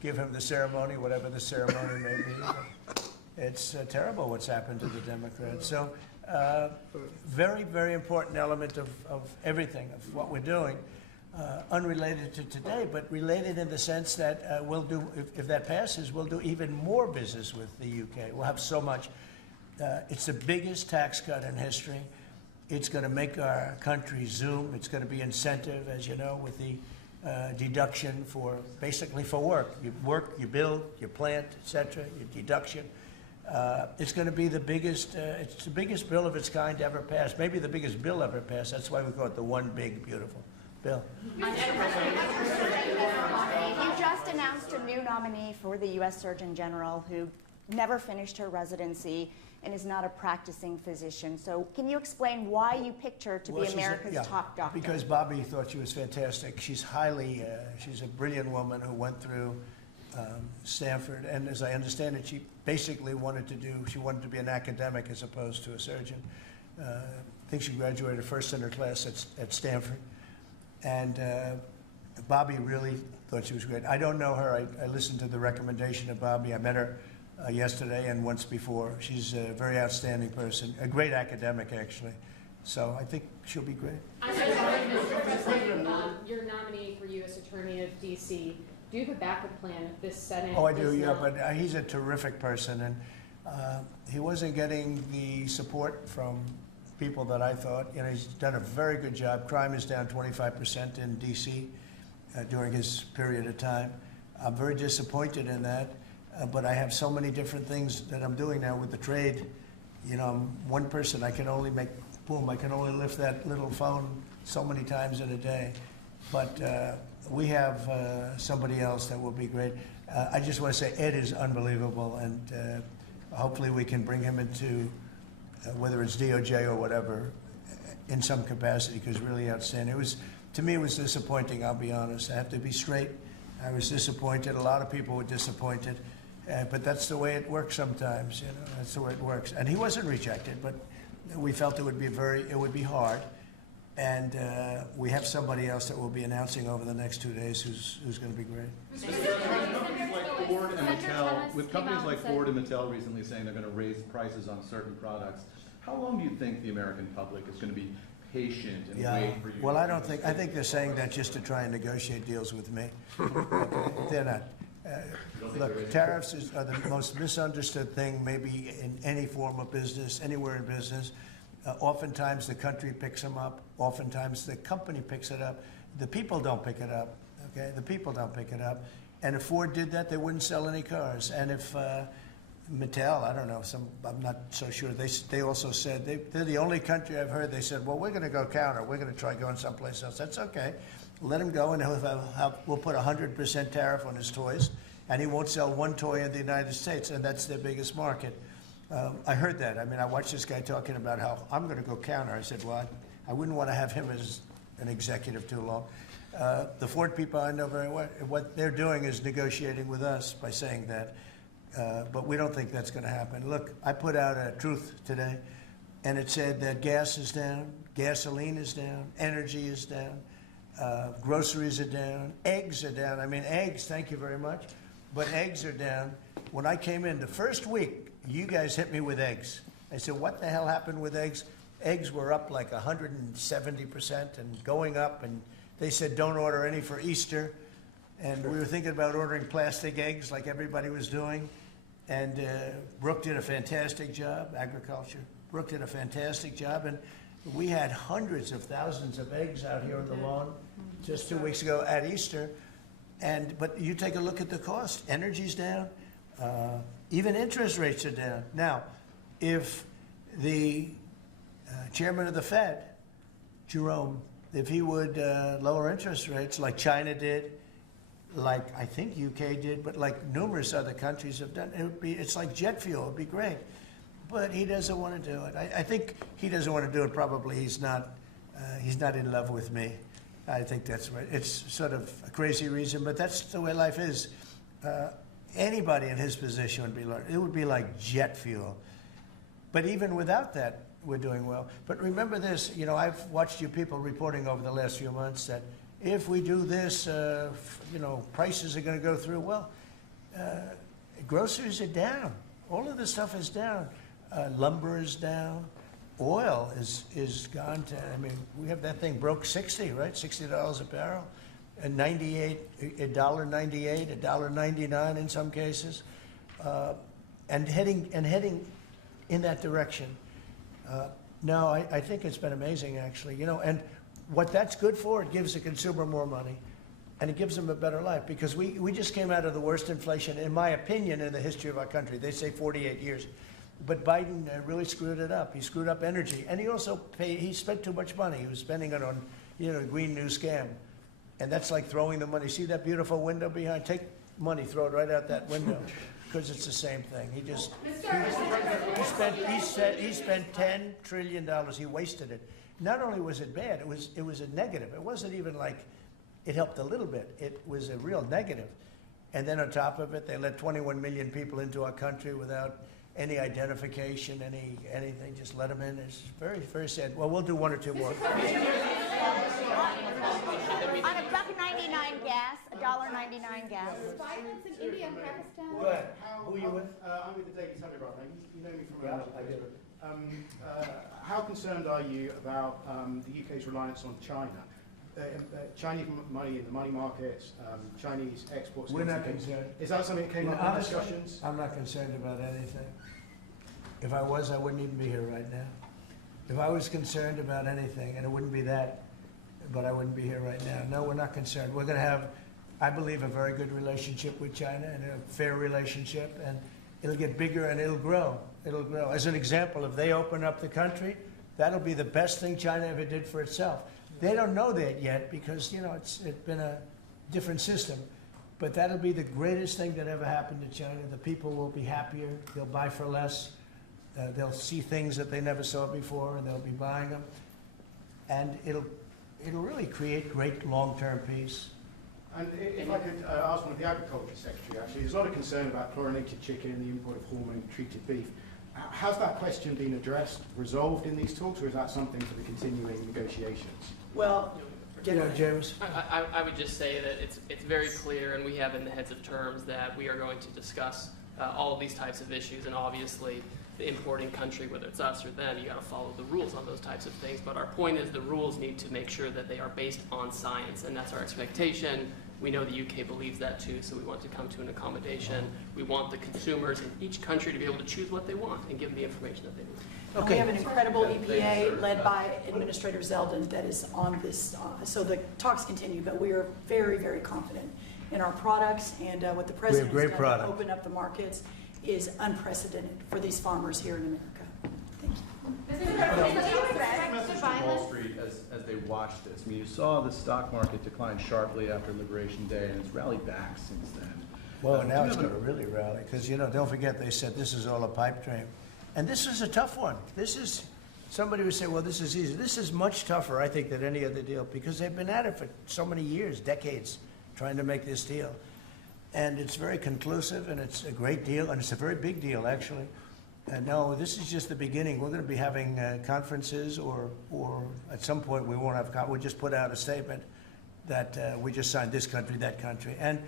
give him the ceremony, whatever the ceremony may be. It's terrible what's happened to the Democrats. So. Very, very important element of everything, of what we're doing, unrelated to today, but related in the sense that we'll do, if that passes, we'll do even more business with the UK. We'll have so much. It's the biggest tax cut in history. It's going to make our country zoom. It's going to be incentive, as you know, with the deduction basically for work. You work, you build, you plant, etc., your deduction. It's going to be the biggest, it's the biggest bill of its kind ever passed, maybe the biggest bill ever passed. That's why we call it the one big, beautiful bill. You just announced a new nominee for the U.S. Surgeon General who never finished her residency and is not a practicing physician. So can you explain why you picked her to be America's top doctor? Because Bobby thought she was fantastic. She's she's a brilliant woman who went through Stanford, and as I understand it, she basically wanted to be an academic as opposed to a surgeon. I think she graduated first in her class at Stanford, and Bobby really thought she was great. I don't know her. I listened to the recommendation of Bobby. I met her yesterday and once before. She's a very outstanding person, a great academic, actually. So I think she'll be great. Mr. President, your nominee for U.S. Attorney of D.C., do you have a backup plan if this Senate? Oh, I do, yeah, but he's a terrific person, and he wasn't getting the support from people that I thought. He's done a very good job. Crime is down 25% in D.C. During his period of time. I'm very disappointed in that, but I have so many different things that I'm doing now with the trade, you know, I'm one person. I can only make, boom, I can only lift that little phone so many times in a day. But we have somebody else that will be great. I just want to say Ed is unbelievable, and hopefully we can bring him into, whether it's DOJ or whatever, in some capacity, because really outstanding. It was, to me, it was disappointing, I'll be honest. I have to be straight. I was disappointed. A lot of people were disappointed. But that's the way it works sometimes, you know. That's the way it works. And he wasn't rejected, but we felt it would be hard. And we have somebody else that we'll be announcing over the next 2 days who's going to be great. With companies like Ford and Mattel recently saying they're going to raise prices on certain products, how long do you think the American public is going to be patient and wait for you? Well, I think they're saying that just to try and negotiate deals with me. Okay? They're not. Look, tariffs are the most misunderstood thing maybe in any form of business, anywhere in business. Oftentimes the country picks them up. Oftentimes the company picks it up. The people don't pick it up. Okay, the people don't pick it up. And if Ford did that, they wouldn't sell any cars. And if Mattel, I don't know, I'm not so sure. They also said they're the only country I've heard. They said, well, we're going to go counter. We're going to try going someplace else. That's okay. Let him go, and we'll put 100% tariff on his toys, and he won't sell one toy in the United States, and that's their biggest market. I heard that. I mean, I watched this guy talking about how I'm going to go counter. I said, well, I wouldn't want to have him as an executive too long. The Ford people I know very well. What they're doing is negotiating with us by saying that, but we don't think that's going to happen. Look, I put out a truth today, and it said that gas is down, gasoline is down, energy is down. Groceries are down, eggs are down. I mean, eggs, thank you very much, but eggs are down. When I came in the first week, you guys hit me with eggs. I said, what the hell happened with eggs? Eggs were up like 170% and going up, and they said don't order any for Easter. And we were thinking about ordering plastic eggs like everybody was doing. And Brooke did a fantastic job, agriculture. Brooke did a fantastic job, and we had hundreds of thousands of eggs out here on the lawn just 2 weeks ago at Easter. But you take a look at the cost. Energy's down. Even interest rates are down. Now, if the chairman of the Fed, Jerome, if he would lower interest rates like China did, like I think UK did, but like numerous other countries have done, it's like jet fuel. It would be great. But he doesn't want to do it. I think he doesn't want to do it. Probably he's not in love with me. I think that's right. It's sort of a crazy reason, but that's the way life is. Anybody in his position would be like jet fuel. But even without that, we're doing well. But remember this, you know, I've watched you people reporting over the last few months that if we do this, you know, prices are going to go through. Well, groceries are down. All of this stuff is down. Lumber is down. Oil is gone to, I mean, we have that thing broke 60, right? $60 a barrel. And $1.98, $1.99 in some cases. And heading in that direction. No, I think it's been amazing, actually. You know, and what that's good for, it gives the consumer more money. And it gives them a better life, because we just came out of the worst inflation, in my opinion, in the history of our country. They say 48 years. But Biden really screwed it up. He screwed up energy. And he also he spent too much money. He was spending it on, you know, the Green New Scam. And that's like throwing the money. See that beautiful window behind? Take money, throw it right out that window, because it's the same thing. He spent $10 trillion. He wasted it. Not only was it bad, it was a negative. It wasn't even like it helped a little bit. It was a real negative. And then on top of it, they let 21 million people into our country without any identification, anything. Just let them in. It's very, very sad. Well, we'll do one or two more. On $1.99 gas, $1.99 gas. Violence in India and Pakistan. Go ahead. Who are you with? I'm with the Daily Telegraph. You know me from Yeah, another I do. How concerned are you about the UK's reliance on China? Chinese money in the money markets, Chinese exports. We're not concerned. Is that something that came up in discussions? I'm not concerned about anything. If I was, I wouldn't even be here right now. If I was concerned about anything, and it wouldn't be that, but I wouldn't be here right now. No, we're not concerned. We're going to have, I believe, a very good relationship with China, and a fair relationship, and it'll get bigger and it'll grow. it'll grow. As an example, if they open up the country, that'll be the best thing China ever did for itself. They don't know that yet because, it's been a different system. But that'll be the greatest thing that ever happened to China. The people will be happier. They'll buy for less. They'll see things that they never saw before, and they'll be buying them. And it'll really create great long-term peace. And if I could ask one of the Agriculture Secretary, actually, there's a lot of concern about chlorinated chicken and the import of hormone-treated beef. Has that question been addressed, resolved in these talks, or is that something for the continuing negotiations? Well, James. I would just say that it's very clear, and we have in the heads of terms that we are going to discuss all of these types of issues, and obviously the importing country, whether it's us or them, you got to follow the rules on those types of things. But our point is the rules need to make sure that they are based on science, and that's our expectation. We know the UK believes that too, so we want to come to an accommodation. We want the consumers in each country to be able to choose what they want and give them the information that they need. And we have an incredible EPA led by Administrator Zeldin that is on this. So the talks continue, but we are very, very confident in our products, and what the President has done to open up the markets is unprecedented for these farmers here in America. Thank you. Wall Street, as they watched this, I mean, you saw the stock market decline sharply after Liberation Day, and it's rallied back since then. Well, now it's going to really rally, because, don't forget, they said this is all a pipe dream. And this is a tough one. Somebody would say, well, this is easy. This is much tougher, I think, than any other deal, because they've been at it for so many years, decades, trying to make this deal. And it's very conclusive, and it's a great deal, and it's a very big deal, actually. And no, this is just the beginning. We're going to be having conferences, or at some point we won't have, we'll just put out a statement that we just signed this country, that country. And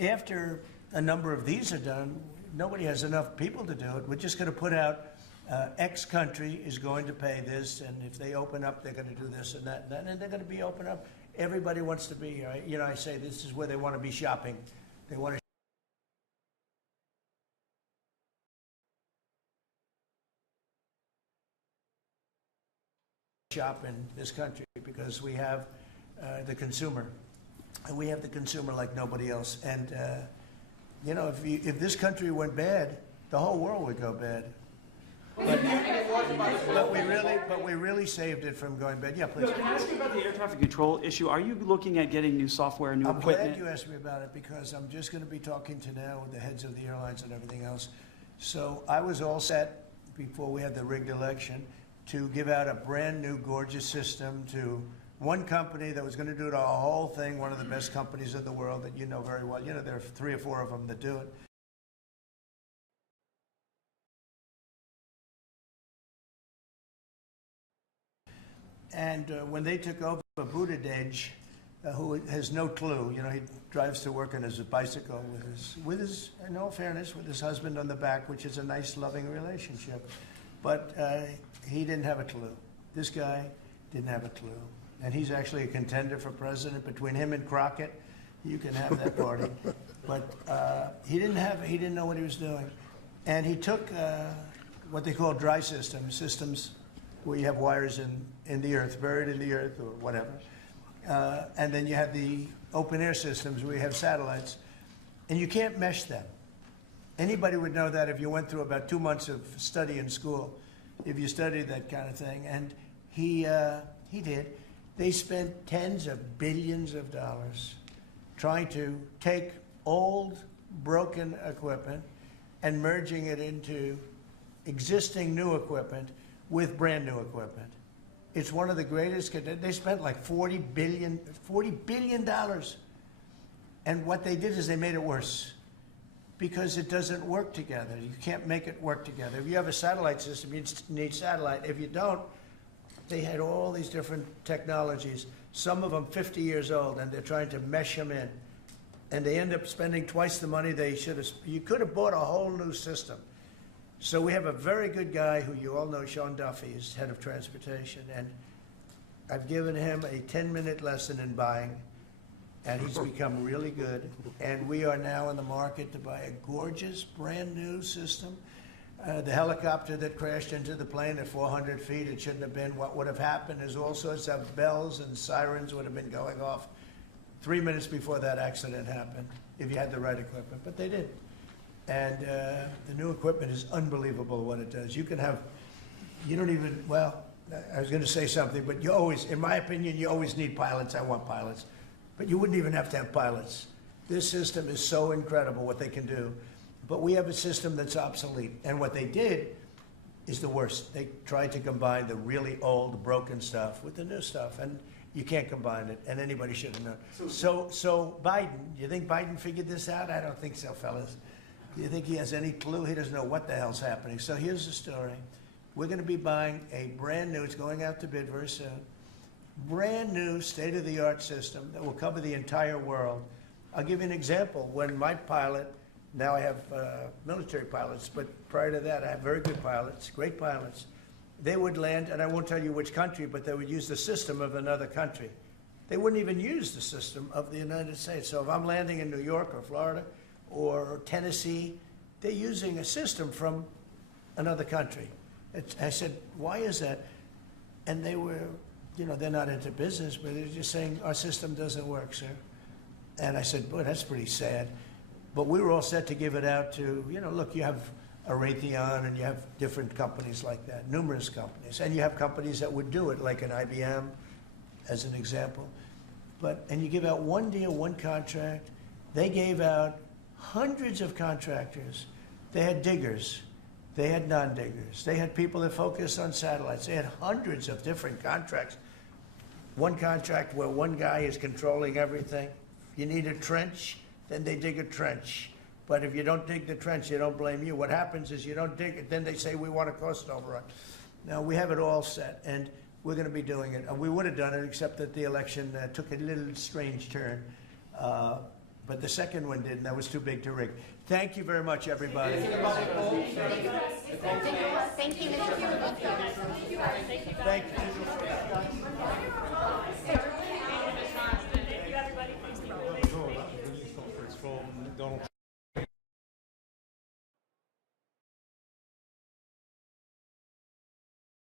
after a number of these are done, nobody has enough people to do it. We're just going to put out X country is going to pay this, and if they open up, they're going to do this and that, and they're going to be open up. Everybody wants to be here. I say this is where they want to be shopping. They want to shop in this country because we have the consumer, and we have the consumer like nobody else. And if this country went bad, the whole world would go bad. But we really saved it from going bad. Yeah, please. Can I ask you about the air traffic control issue? Are you looking at getting new software, new equipment? I'm glad you asked me about it, because I'm just going to be talking to now with the heads of the airlines and everything else. So I was all set before we had the rigged election to give out a brand new gorgeous system to one company that was going to do the whole thing, one of the best companies in the world that you know very well. There are 3 or 4 of them that do it. And when they took over, Buttigieg, who has no clue, he drives to work on his bicycle with his, in all fairness, with his husband on the back, which is a nice, loving relationship. But he didn't have a clue. This guy didn't have a clue. And he's actually a contender for president. Between him and Crockett, you can have that party. But he didn't know what he was doing. And he took what they call dry systems where you have wires in the earth, buried in the earth or whatever. And then you have the open air systems where you have satellites. And you can't mesh them. Anybody would know that if you went through about 2 months of study in school, if you studied that kind of thing. And he did. They spent tens of billions of dollars trying to take old, broken equipment and merging it into existing new equipment with brand new equipment. It's one of the greatest. They spent like $40 billion. And what they did is they made it worse, because it doesn't work together. You can't make it work together. If you have a satellite system, you need satellite. If you don't, they had all these different technologies, some of them 50 years old, and they're trying to mesh them in. And they end up spending twice the money they should have. You could have bought a whole new system. So we have a very good guy who you all know, Sean Duffy, is head of transportation, and I've given him a 10-minute lesson in buying, and he's become really good. And we are now in the market to buy a gorgeous, brand new system. The helicopter that crashed into the plane at 400 feet, it shouldn't have been. What would have happened is all sorts of bells and sirens would have been going off 3 minutes before that accident happened, if you had the right equipment, but they did. And the new equipment is unbelievable what it does. You can have, you don't even, well, I was going to say something, but you always, in my opinion, you always need pilots. I want pilots. But you wouldn't even have to have pilots. This system is so incredible what they can do. But we have a system that's obsolete. And what they did is the worst. They tried to combine the really old, broken stuff with the new stuff. And you can't combine it, and anybody should have known. So Biden, you think Biden figured this out? I don't think so, fellas. Do you think he has any clue? He doesn't know what the hell's happening. So here's the story. We're going to be buying a brand new, it's going out to bid very soon, brand new state-of-the-art system that will cover the entire world. I'll give you an example. When my pilot, now I have military pilots, but prior to that I have very good pilots, great pilots. They would land, and I won't tell you which country, but they would use the system of another country. They wouldn't even use the system of the United States. So if I'm landing in New York or Florida or Tennessee, they're using a system from another country. I said, why is that? And they were, you know, they're not into business, but they're just saying, our system doesn't work, sir. And I said, boy, that's pretty sad. But we were all set to give it out to, you know, look, you have a Raytheon and you have different companies like that, numerous companies. And you have companies that would do it, like an IBM, as an example. And you give out one deal, one contract. They gave out hundreds of contractors. They had diggers. They had non-diggers. They had people that focused on satellites. They had hundreds of different contracts. One contract where one guy is controlling everything. If you need a trench, then they dig a trench. But if you don't dig the trench, they don't blame you. What happens is you don't dig it, then they say, we want a cost overrun. Now, we have it all set, and we're going to be doing it. We would have done it, except that the election took a little strange turn. But the second one didn't. That was too big to rig. Thank you very much, everybody. Thank you, Mr. Thank you.